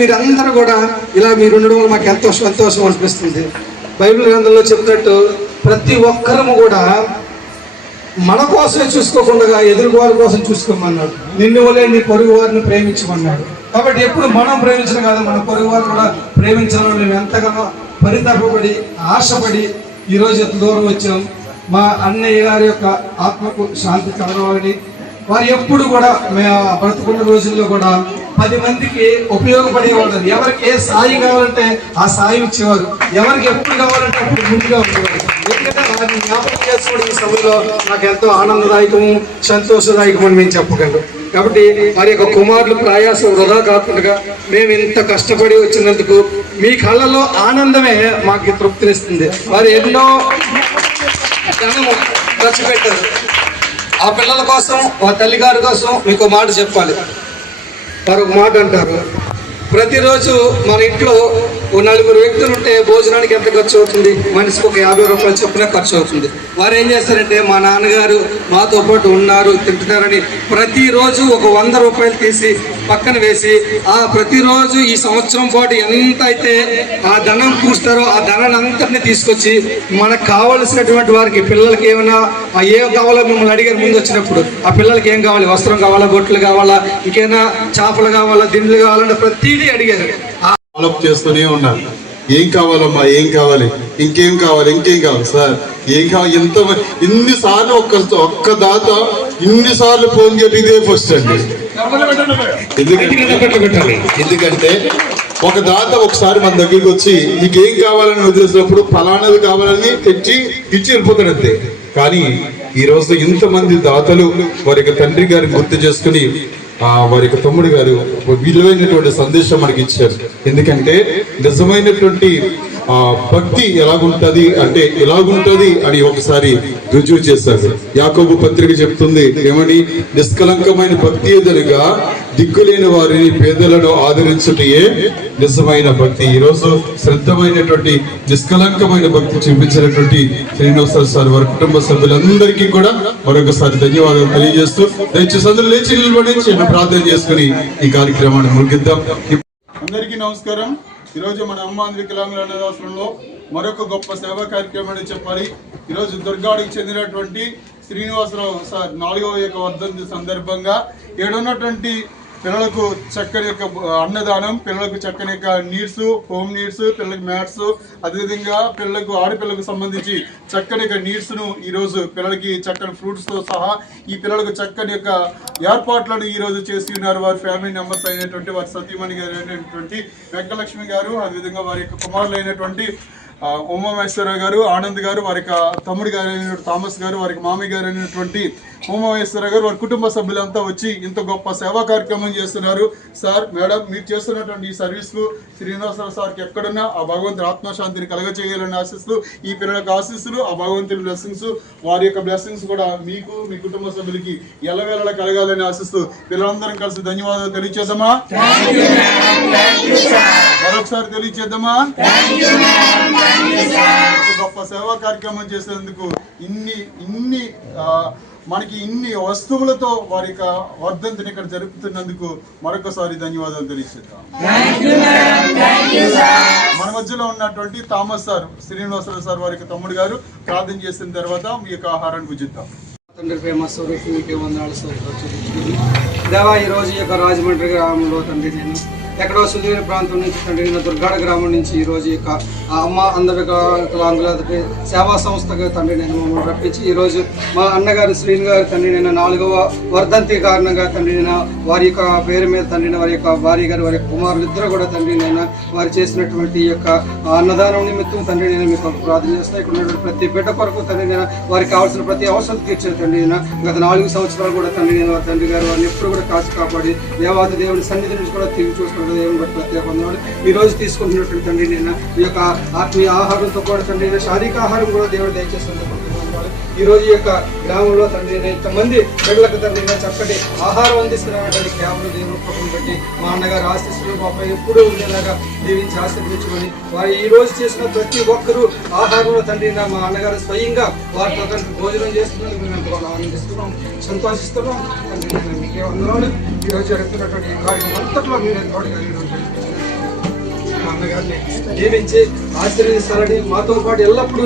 మీరందరూ కూడా ఇలా మీరు ఉండడం వల్ల మాకు ఎంతో సంతోషం అనిపిస్తుంది. బైబిల్ గ్రంథంలో చెప్పినట్టు ప్రతి ఒక్కరము కూడా మన కోసమే చూసుకోకుండా ఎదురు వారి కోసం చూసుకోమన్నాడు. నిన్ను వలే నీ పొరుగు వారిని ప్రేమించమన్నాడు. కాబట్టి ఎప్పుడు మనం ప్రేమించడం కాదు, మన పొరుగు వారు కూడా ప్రేమించాలని మేము ఎంతగానో పరితపడి ఆశపడి ఈరోజు ఎంత దూరం వచ్చాం. మా అన్నయ్య గారి యొక్క ఆత్మకు శాంతి కలగాలని వారు ఎప్పుడు కూడా మేము బ్రతుకున్న రోజుల్లో కూడా 10 మందికి ఉపయోగపడేవాళ్ళు. ఎవరికి ఏ సాయం కావాలంటే ఆ సాయం ఇచ్చేవారు, ఎవరికి ఎప్పుడు కావాలంటే అప్పుడు ముందుగా ఉండేవారు. ఎందుకంటే వారిని జ్ఞాపకం చేసుకోవడం ఈ సమయంలో నాకు ఎంతో ఆనందదాయకము సంతోషదాయకం అని మేము చెప్పగలం. కాబట్టి వారి యొక్క కుమారులు ప్రయాసం వృధా కాకుండా మేము ఇంత కష్టపడి వచ్చినందుకు మీ కళ్ళలో ఆనందమే మాకు తృప్తినిస్తుంది. వారు ఎన్నో ధనము ఖర్చు పెట్టారు. ఆ పిల్లల కోసం, ఆ తల్లిగారి కోసం మీకు మాట చెప్పాలి. వారు ఒక మాట అంటారు, ప్రతిరోజు మన ఇంట్లో 4 వ్యక్తులు ఉంటే భోజనానికి ఎంత ఖర్చు అవుతుంది? మనిషికి ఒక 50 రూపాయలు చొప్పున ఖర్చు అవుతుంది. వారు ఏం చేస్తారంటే, మా నాన్నగారు మాతో పాటు ఉన్నారు, తింటున్నారని ప్రతిరోజు ఒక 100 రూపాయలు తీసి పక్కన వేసి ఆ ప్రతిరోజు ఈ సంవత్సరం పాటు ఎంత అయితే ఆ ధనం కూస్తారో ఆ ధనాన్ని అంతటిని తీసుకొచ్చి మనకు కావలసినటువంటి వారికి, పిల్లలకి ఏమైనా ఏం కావాలో మిమ్మల్ని అడిగారు ముందు వచ్చినప్పుడు, ఆ పిల్లలకి ఏం కావాలి, వస్త్రం కావాలా, బొట్లు కావాలా, ఇంకేనా చేపలు కావాలా, దిండ్లు కావాలంటే ప్రతిదీ అడిగారు. డెవలప్ చేస్తూనే ఉన్నారు. ఏం కావాలమ్మా, ఏం కావాలి, ఇంకేం కావాలి, ఇంకేం కావాలి సార్, ఏం కావాలి, ఎంత ఇన్నిసార్లు ఒక్క దాత ఇన్నిసార్లు ఫోన్ చేసి ఇదే ఫస్ట్ అండి. ఎందుకంటే ఒక దాత ఒకసారి మన దగ్గరికి వచ్చి నీకేం కావాలని వదిలేసినప్పుడు ఫలానాది కావాలని తెచ్చి ఇచ్చి వెళ్ళిపోతాడు అంతే. కానీ ఈ రోజు ఇంతమంది దాతలు వారి యొక్క తండ్రి గారిని గుర్తు చేసుకుని వారి యొక్క తమ్ముడు గారు విలువైనటువంటి సందేశం మనకి ఇచ్చారు. ఎందుకంటే నిజమైనటువంటి భక్తి ఎలాగుంటది అంటే ఎలాగుంటది అని ఒకసారి రుజువు చేశారు. యాకోబు పత్రిక చెప్తుంది ఏమని, నిష్కలంకమైన భక్తి ఎదురుగా దిక్కులేని వారిని, పేదలను ఆదరించుటయే నిజమైన భక్తి. ఈరోజు శ్రద్ధమైనటువంటి నిష్కలంకమైన భక్తి చూపించినటువంటి శ్రీనివాస సార్ వారి కుటుంబ సభ్యులందరికీ కూడా మరొకసారి ధన్యవాదాలు తెలియజేస్తూ దయచేసి అందరూ లేచి నిలబడి చిన్న ప్రార్థన చేసుకుని ఈ కార్యక్రమాన్ని ముగిద్దాం. అందరికీ నమస్కారం. ఈరోజు మన అమ్మ వికలాంగుల అనాథాశ్రమంలో మరొక గొప్ప సేవా కార్యక్రమాన్ని చెప్పాలి. ఈరోజు దుర్గాడికి చెందినటువంటి శ్రీనివాసరావు సార్ 4వ వర్ధంతి సందర్భంగా ఏడున్నటువంటి పిల్లలకు చక్కని యొక్క అన్నదానం, పిల్లలకు చక్కని యొక్క నీడ్స్, హోమ్ నీడ్స్, పిల్లలకు మ్యాట్స్, అదేవిధంగా పిల్లలకు ఆడపిల్లలకు సంబంధించి చక్కని యొక్క నీడ్స్ను ఈరోజు పిల్లలకి చక్కని ఫ్రూట్స్తో సహా ఈ పిల్లలకు చక్కని యొక్క ఏర్పాట్లను ఈరోజు చేసి ఉన్నారు. వారి ఫ్యామిలీ మెంబర్స్ అయినటువంటి వారి సతీమణి గారు అయినటువంటి వెంకటలక్ష్మి గారు, అదేవిధంగా వారి యొక్క కుమారులు అయినటువంటి ఉమామహేశ్వరరావు గారు, ఆనంద్ గారు, వారి తమ్ముడు గారు అయినటువంటి థామస్ గారు, వారికి మామయ్య గారు అయినటువంటి ఉమామహేశ్వరరావు గారు, వారి కుటుంబ సభ్యులంతా వచ్చి ఇంత గొప్ప సేవా కార్యక్రమం చేస్తున్నారు. సార్, మేడం, మీరు చేస్తున్నటువంటి ఈ సర్వీస్కు శ్రీనివాసరావు సార్కి ఎక్కడున్నా ఆ భగవంతుని ఆత్మశాంతిని కలగచేయాలని ఆశిస్తూ ఈ పిల్లలకు ఆశీస్సులు, ఆ భగవంతుని బ్లెస్సింగ్స్, వారి యొక్క బ్లెస్సింగ్స్ కూడా మీకు, మీ కుటుంబ సభ్యులకి ఎల్లవేళలా కలగాలని ఆశిస్తూ పిల్లలందరం కలిసి ధన్యవాదాలు తెలియచేద్దామా? మరొకసారి తెలియచేద్దామా? గొప్ప సేవా కార్యక్రమం చేసేందుకు ఇన్ని మనకి ఇన్ని వస్తువులతో వారి యొక్క వర్ధంతిని ఇక్కడ జరుపుతున్నందుకు మరొకసారి ధన్యవాదాలు తెలియజేద్దాం. మన మధ్యలో ఉన్నటువంటి థామస్ సార్, శ్రీనివాసరావు సార్ వారి యొక్క తమ్ముడు గారు ప్రార్థన చేసిన తర్వాత మీ యొక్క ఆహారాన్ని భుజిద్దాం. తండ్రి ప్రేమ స్వరూపి మీకే వందనాలు దేవా. ఈ రోజు ఈ యొక్క రాజమండ్రి గ్రామంలో తండ్రి నేను ఎక్కడో సుదూర ప్రాంతం నుంచి తండ్రి నేను దుర్గాడ గ్రామం నుంచి ఈ రోజు యొక్క అమ్మ అంధవికలాంగులకి సేవా సంస్థగా తండ్రి నేను మమ్మల్ని రప్పించి ఈరోజు మా అన్నగారు శ్రీని గారు తండ్రి నేను 4వ వర్ధంతి కారణంగా తండ్రి నేను వారి యొక్క పేరు మీద తండ్రి వారి యొక్క భార్య గారు వారి యొక్క కుమారులు ఇద్దరు కూడా తండ్రి నేను వారు చేసినటువంటి ఈ యొక్క అన్నదానం నిమిత్తం తండ్రి నేను మీకు ప్రార్థన చేస్తాను. ఇక్కడ ఉన్నటువంటి ప్రతి బిడ్డ కొరకు తండ్రి నేను వారికి కావాల్సిన ప్రతి అవసరం తీర్చారు తండ్రి నేను. గత 4 సంవత్సరాలు కూడా తండ్రి నేను వారి తండ్రి గారు వారిని ఎప్పుడు కూడా కాచి కాపాడి దేవాది దేవుని సన్నిధి నుంచి కూడా తిరిగి చూసుకుంటారు. దేవుని బట్టి ప్రత్యేక వందనాలు. ఈ రోజు తీసుకుంటున్నటువంటి తండ్రి నేను ఈ యొక్క ఆత్మీయ ఆహారంతో కూడా తండ్రి శారీరక ఆహారం కూడా దేవుడు దయచేస్తుంది. ఈ రోజు ఈ యొక్క గ్రామంలో తండ్రి ఇంతమంది బిడ్డలకు తండ్రి చక్కటి ఆహారం అందిస్తున్నామంటే కేవలం దేవుని కృపను బట్టి మా అన్నగారు ఆశీస్సులు మాపై ఎప్పుడూ ఉండేలాగా దీవించి ఆశీర్వదించుకొని వారు ఈ రోజు చేసిన ప్రతి ఒక్కరూ ఆహారంలో తండ్రి మా అన్నగారు స్వయంగా వారితో తండ్రి భోజనం చేస్తున్నందుకు మేము ఎంతో ఆనందిస్తున్నాం, సంతోషిస్తున్నాం. తండ్రి మీకే వందనాలు. ఈ రోజు జరుగుతున్నటువంటి కార్యక్రమం అంతట్లో మీరు తోడుగా అన్నగారిని జీవించి ఆశీర్వదిస్తారని మాతో పాటు ఎల్లప్పుడూ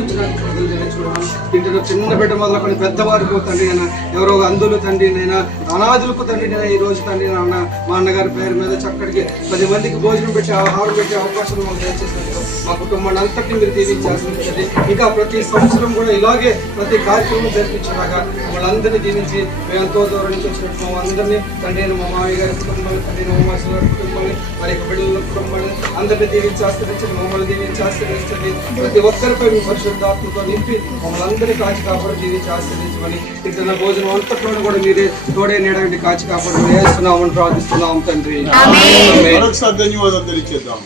ఇంటిలో చిన్న బిడ్డ మొదలుకొని పెద్దవారికి తండ్రి అయినా ఎవరో అందులు తండ్రి నైనా అనాథులకు తండ్రి నైనా ఈ రోజు తండ్రి అన్న మా అన్నగారి పేరు మీద చక్కటికి 10 మందికి భోజనం పెట్టి ఆహారం పెట్టే అవకాశం మాకు దయచేసినందుకు మా కుటుంబాన్ని అంతటినీ మీరు దీవించాల్సింది. ఇంకా ప్రతి సంవత్సరం కూడా ఇలాగే ప్రతి కార్యక్రమం జరిపించేలాగా వాళ్ళందరినీ దీవించి మేము ఎంతో దూరం నుంచి వచ్చినట్టు మా అందరినీ తండ్రి మా మామయ్య గారి కుటుంబాన్ని తండ్రి మా మాసి గారి కుటుంబాన్ని వారి యొక్క బిడ్డల కుటుంబాన్ని అందరినీ దీవించి ఆశ్రయించండి, మమ్మల్ని దీవించి ఆశ్రయించండి. ప్రతి ఒక్కరిపై మీ పరిశుద్ధాత్మతో నింపి మమ్మల్ని అందరినీ కాచి కాపాడు దీవించి ఆశ్రయించమని తింటున్న భోజనం అంతట్లోనూ కూడా మీరే తోడే నీడవంటి కాచి కాపాడు వేస్తున్నామని ప్రార్థిస్తున్నాం తండ్రి. మరొకసారి ధన్యవాదాలు తెలియజేద్దాం.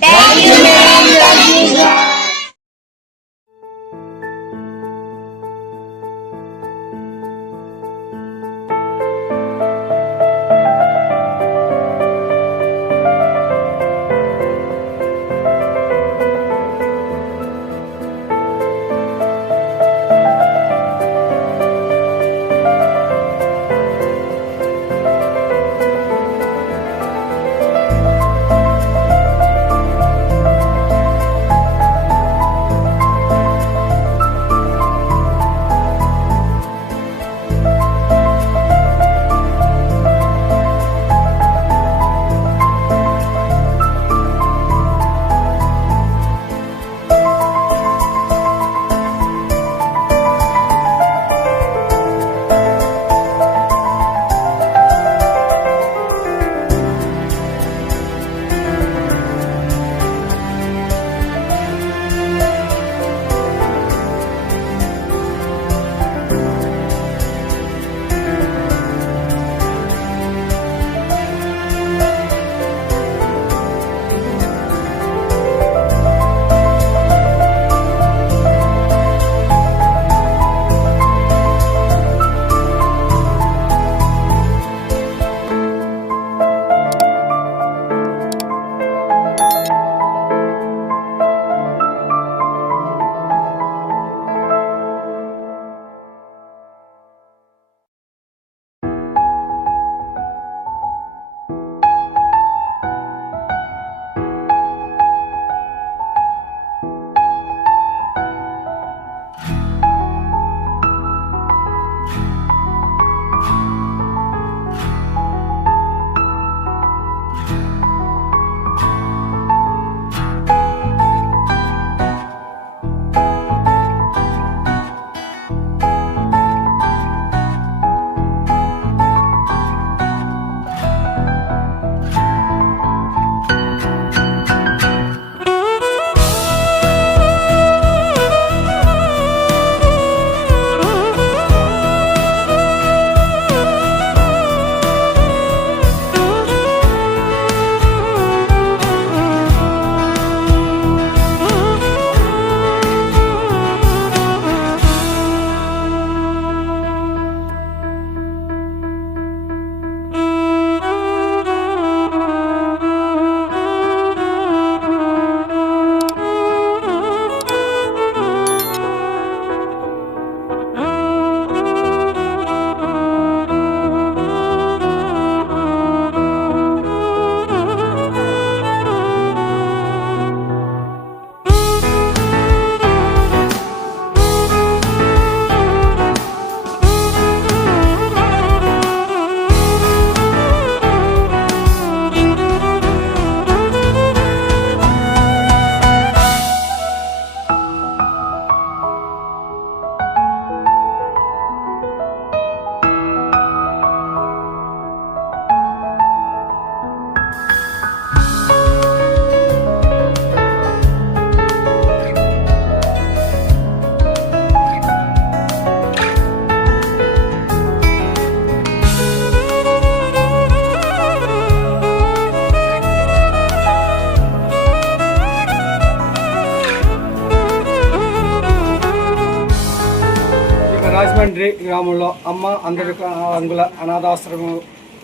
రాజమండ్రి గ్రామంలో అమ్మ అందరి అంగుల అనాథాశ్రమం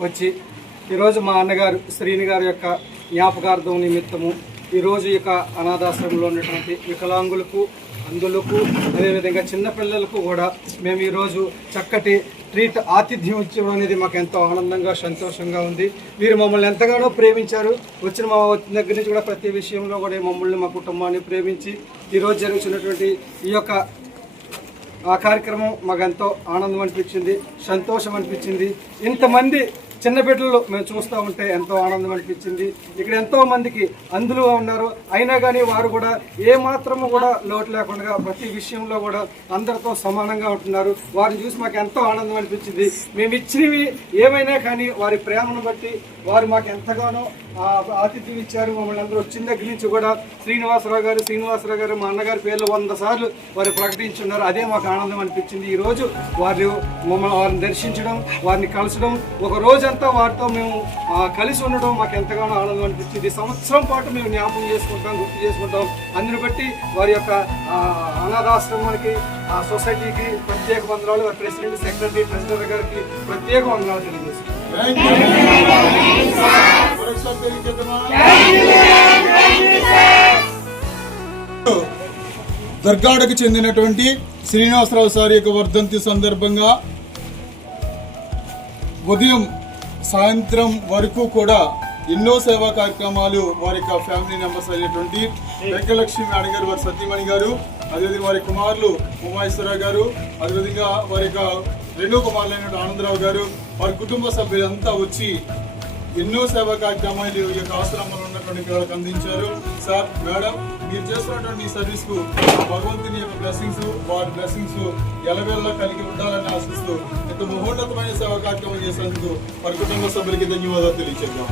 వచ్చి ఈరోజు మా అన్నగారు శ్రీని గారి యొక్క జ్ఞాపకార్థం నిమిత్తము ఈరోజు ఈ యొక్క అనాథాశ్రమంలో ఉన్నటువంటి వికలాంగులకు అందులకు అదేవిధంగా చిన్నపిల్లలకు కూడా మేము ఈరోజు చక్కటి ఆతిథ్యం ఇచ్చడం అనేది మాకు ఎంతో ఆనందంగా సంతోషంగా ఉంది. మీరు మమ్మల్ని ఎంతగానో ప్రేమించారు. వచ్చిన మా దగ్గర నుంచి కూడా ప్రతి విషయంలో కూడా మమ్మల్ని మా కుటుంబాన్ని ప్రేమించి ఈరోజు జరుగుతున్నటువంటి ఈ యొక్క ఆ కార్యక్రమం మాకు ఎంతో ఆనందం అనిపించింది, సంతోషం అనిపించింది. ఇంతమంది చిన్న బిడ్డలు మేము చూస్తూ ఉంటే ఎంతో ఆనందం అనిపించింది. ఇక్కడ ఎంతో మందికి అందులో ఉన్నారు, అయినా కానీ వారు కూడా ఏ మాత్రము కూడా లోటు లేకుండా ప్రతి విషయంలో కూడా అందరితో సమానంగా ఉంటున్నారు. వారిని చూసి మాకు ఎంతో ఆనందం అనిపించింది. మేము ఇచ్చినవి ఏమైనా కానీ వారి ప్రేమను బట్టి వారు మాకు ఎంతగానో ఆతిథ్యం ఇచ్చారు. మమ్మల్ని అందరూ వచ్చిన దగ్గర నుంచి కూడా శ్రీనివాసరావు గారు మా అన్నగారి పేర్లు 100 సార్లు వారు ప్రకటించున్నారు. అదే మాకు ఆనందం అనిపించింది. ఈరోజు వారిని దర్శించడం, వారిని కలసడం, ఒక రోజంతా వారితో మేము కలిసి ఉండడం మాకు ఎంతగానో ఆనందం అనిపించింది. సంవత్సరం పాటు మేము జ్ఞాపకం చేసుకుంటాం, గుర్తు చేసుకుంటాం. అందుని బట్టి వారి యొక్క అనాథాశ్రమానికి సొసైటీకి ప్రత్యేక వందనాలు, వారి ప్రెసిడెంట్, సెక్రటరీ, ట్రెజరర్ గారికి ప్రత్యేక వందనాలు తెలియజేస్తున్నాం. దర్గాడకు చెందినటువంటి శ్రీనివాసరావు సార్ యొక్క వర్ధంతి సందర్భంగా ఉదయం సాయంత్రం వరకు కూడా ఎన్నో సేవా కార్యక్రమాలు వారి యొక్క ఫ్యామిలీ మెంబర్స్ అయినటువంటి వెంకటలక్ష్మి మేడం గారు, వారి సతీమణి గారు, అదేవిధంగా వారి కుమారులు ఉమాయేశ్వరరావు గారు, అదేవిధంగా వారి యొక్క రెండో కుమారులైన ఆనందరావు గారు, వారి కుటుంబ సభ్యులంతా వచ్చి ఎన్నో సేవా కార్యక్రమాలు ఈ యొక్క ఆశ్రమంలో ఉన్నటువంటి పిల్లలకు అందించారు. సార్, మేడం, మీరు చేస్తున్నటువంటి ఈ సర్వీస్ కు భగవంతుని యొక్క బ్లెస్సింగ్స్, వారి బ్లెస్సింగ్స్ ఎలవేళ్ళ కలిగి ఉండాలని ఆశిస్తూ ఇంత మహోన్నతమైన సేవా కార్యక్రమం చేసేందుకు వారి కుటుంబ సభ్యులకి ధన్యవాదాలు తెలియజేద్దాం.